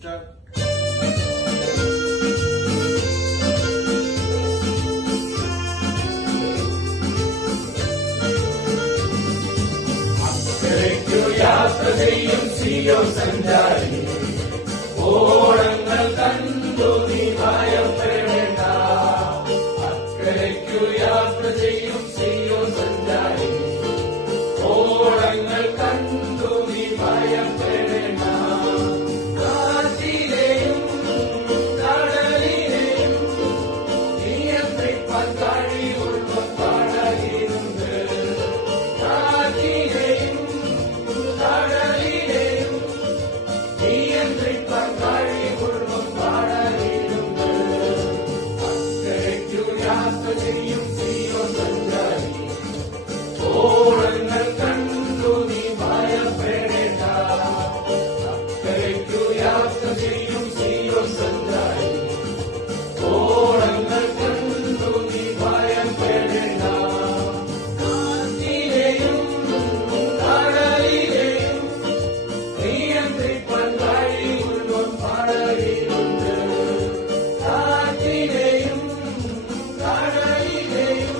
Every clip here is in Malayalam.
Start. യാത്ര ചെയ്യും സിയോൻ സഞ്ചാരി ഓളങ്ങൾ കണ്ടു നീ ഭയപ്പെടേണ്ട. അക്കരയ്ക്കു യാത്ര ചെയ്യും സിയോൻ സഞ്ചാരി ഓളങ്ങൾ കണ്ടു നീ ഭയപ്പെടേണ്ട. കാറ്റിലെയും കടലിലെയും നിയന്ത്രിപ്പാൻ കഴിവുള്ള പടകിലുണ്ട്. കാറ്റിലെയും കടലിലെയും നിയന്ത്രിപ്പാൻ കഴിവുള്ള പടകിലുണ്ട്. അക്കരയ്ക്കു യാത്ര ചെയ്യും സിയോൻ സഞ്ചാരി ഓളങ്ങൾ കണ്ടു നീ ഭയപ്പെടേണ്ട. അക്കരയ്ക്കു യാത്ര ചെയ്യും സിയോൻ സഞ്ചാരി ഓളങ്ങൾ കണ്ടു നീ ഭയപ്പെടേണ്ട. കാറ്റിലെയും കടലിലെയും നിയന്ത്രിപ്പാൻ കഴിവുള്ള പടകിലുണ്ട്. കാറ്റിലെയും കടലിലെയും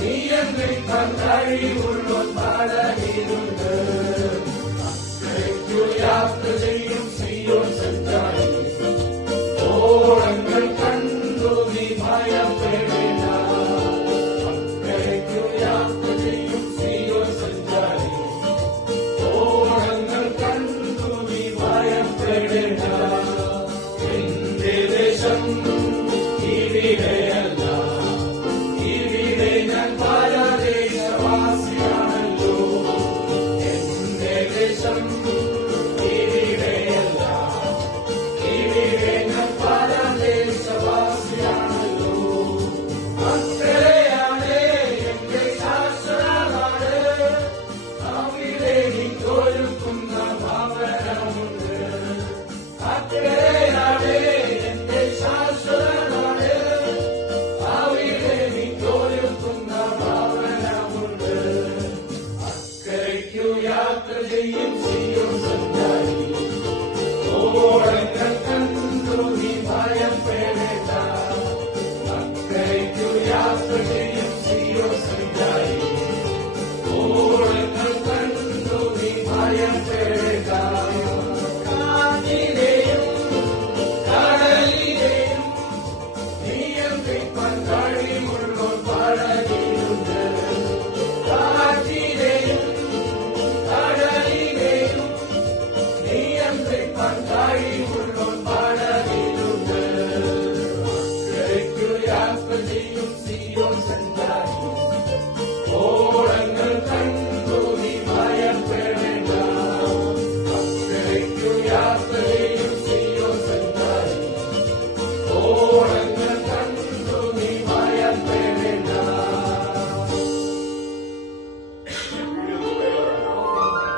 നിയന്ത്രിപ്പാൻ കഴിവുള്ള പടകിലുണ്ട്. അക്കരയ്ക്കു യാത്ര ചെയ്യും സിയോൻ സഞ്ചാരി ഓളങ്ങൾ കണ്ടു നീ ഭയപ്പെടേണ്ട. അക്കരയ്ക്കു യാത്ര ചെയ്യും സിയോൻ സഞ്ചാരി ഓളങ്ങൾ കണ്ടു നീ ഭയപ്പെടേണ്ട. എന്റെ ദേശം ഇവിടെയല്ല, ഇവിടെ ഞാൻ പരദേശവാസിയാണല്ലോ. എന്റെ ദേശം ഇവിടെയല്ല, ഇവിടെ ഞാൻ പരദേശവാസിയാണല്ലോ. അക്കരയാണ് എന്റെ ശാശ്വതനാട്, അവിടെ എനിക്കൊരുക്കുന്ന ഭവനമുണ്ട്. അക്കരയാണ് എന്റെ ശാശ്വതനാട്, അവിടെ എനിക്കൊരുക്കുന്ന ഭവനമുണ്ട്. അക്കരയ്ക്കു യാത്ര ചെയ്യും സിയോൻ സഞ്ചാരി ഓളങ്ങൾ കണ്ടു നീ ഭയപ്പെടേണ്ട. അക്കരയ്ക്കു യാത്ര ചെയ്യും സിയോൻ സഞ്ചാരി ഓളങ്ങൾ കണ്ടു നീ ഭയപ്പെടേണ്ട. കാറ്റിലെയും കടലിലെയും നിയന്ത്രിപ്പാൻ കഴിവുള്ള പടകിലുണ്ട്. കാറ്റിലെയും കടലിലെയും നിയന്ത്രിപ്പാൻ കഴിവുള്ള